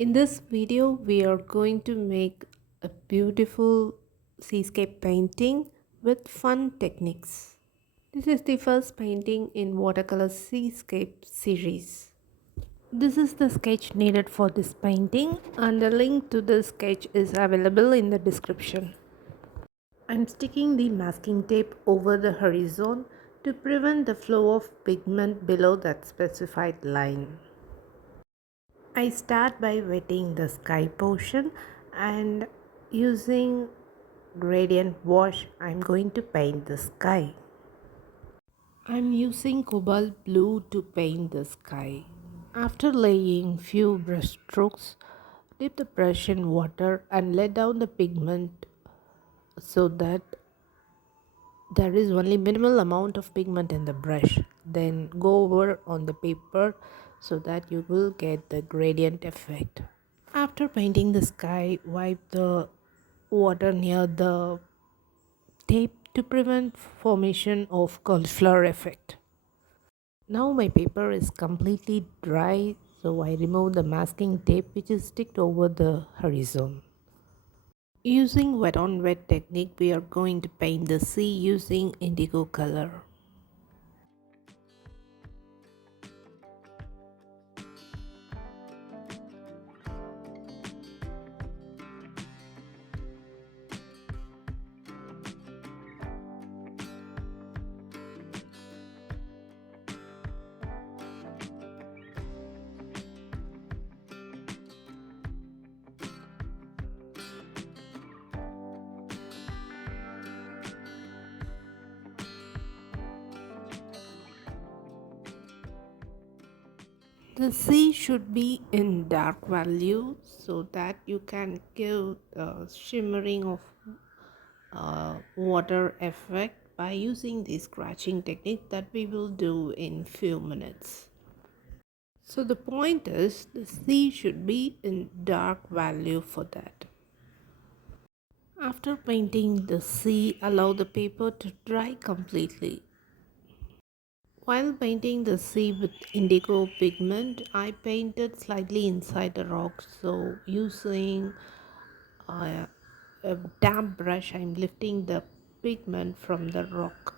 In this video, we are going to make a beautiful seascape painting with fun techniques. This is the first painting in Watercolor Seascape series. This is the sketch needed for this painting and the link to the sketch is available in the description. I'm sticking the masking tape over the horizon to prevent the flow of pigment below that specified line. I start by wetting the sky portion and using gradient wash I'm going to paint the sky. I'm using cobalt blue to paint the sky. After laying few brush strokes, dip the brush in water and let down the pigment so that there is only minimal amount of pigment in the brush. Then go over on the paper so that you will get the gradient effect. After painting the sky, wipe the water near the tape to prevent formation of cauliflower effect. Now my paper is completely dry, so I remove the masking tape which is sticked over the horizon. Using wet on wet technique, we are going to paint the sea using indigo color. The sea should be in dark value so that you can give the shimmering of water effect by using the scratching technique that we will do in few minutes. So the point is the sea should be in dark value for that. After painting the sea, allow the paper to dry completely. While painting the sea with indigo pigment, I painted slightly inside the rock. So using a damp brush, I'm lifting the pigment from the rock.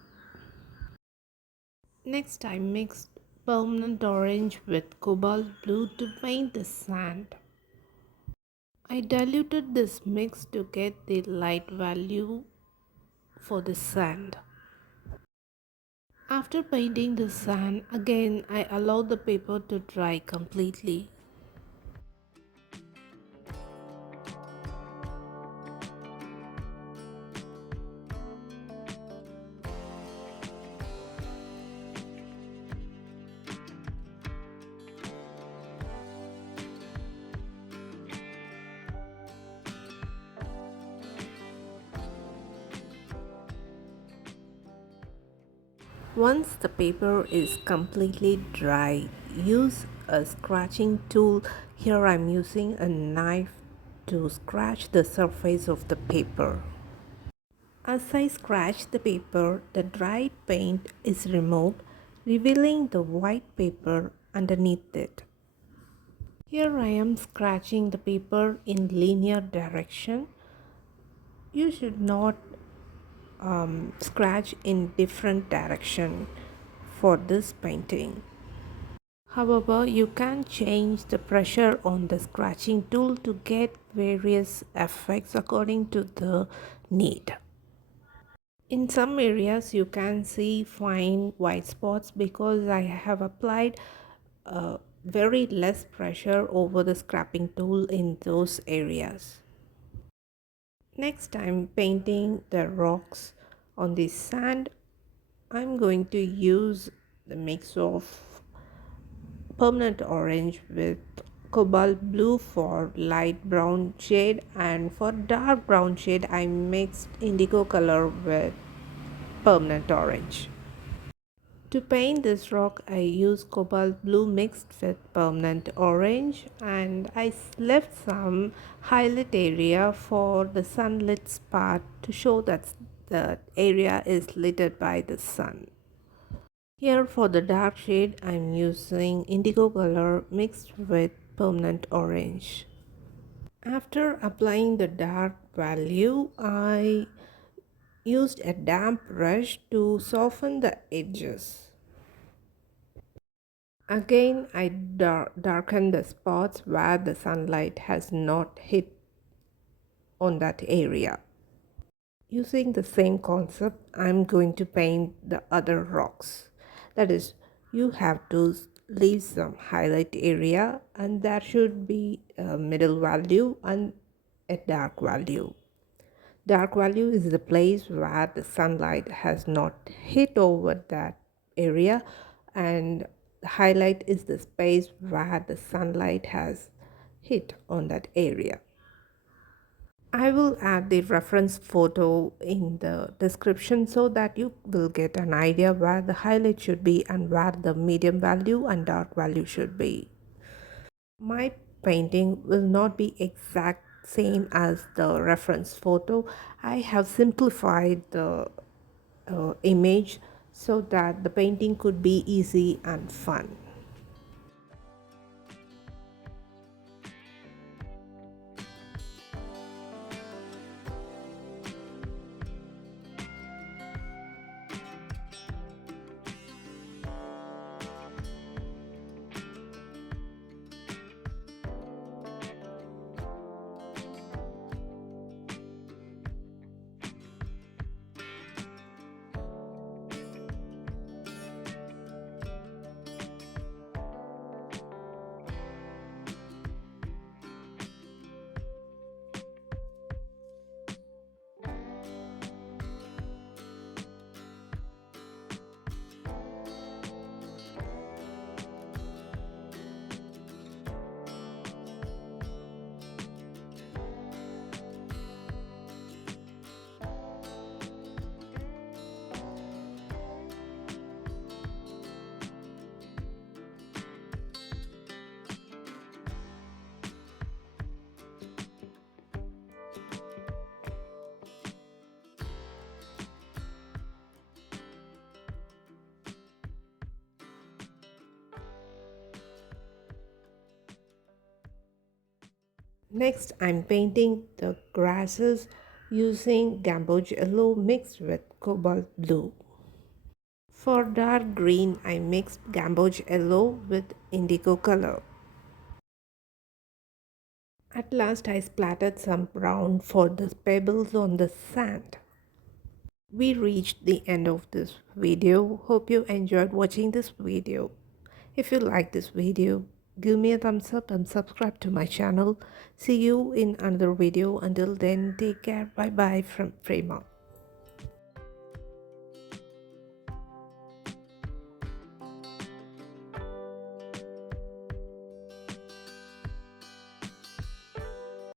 Next, I mixed permanent orange with cobalt blue to paint the sand. I diluted this mix to get the light value for the sand. After painting the sand, again I allow the paper to dry completely. Once the paper is completely dry, use a scratching tool. Here I'm using a knife to scratch the surface of the paper. As I scratch the paper, the dried paint is removed, revealing the white paper underneath it. Here I am scratching the paper in linear direction. You should not scratch in different direction for this painting. However, you can change the pressure on the scratching tool to get various effects according to the need. In some areas you can see fine white spots because I have applied very less pressure over the scraping tool in those areas. Next, I'm painting the rocks on the sand. I'm going to use the mix of permanent orange with cobalt blue for light brown shade, and for dark brown shade I mixed indigo color with permanent orange. To paint this rock, I used cobalt blue mixed with permanent orange, and I left some highlight area for the sunlit spot to show that the area is lit by the sun. Here for the dark shade, I'm using indigo color mixed with permanent orange. After applying the dark value, I used a damp brush to soften the edges. Again, I darkened the spots where the sunlight has not hit on that area. Using the same concept, I'm going to paint the other rocks. That is, you have to leave some highlight area, and there should be a middle value and a dark value. Dark value is the place where the sunlight has not hit over that area, and the highlight is the space where the sunlight has hit on that area. I will add the reference photo in the description so that you will get an idea where the highlight should be and where the medium value and dark value should be. My painting will not be exact same as the reference photo. I have simplified the image so that the painting could be easy and fun. Next, I'm painting the grasses using gamboge yellow mixed with cobalt blue. For dark green, I mixed gamboge yellow with indigo color. At last, I splattered some brown for the pebbles on the sand. We reached the end of this video. Hope you enjoyed watching this video. If you like this video, give me a thumbs up and subscribe to my channel. See you in another video. Until then, take care. Bye bye from Prema.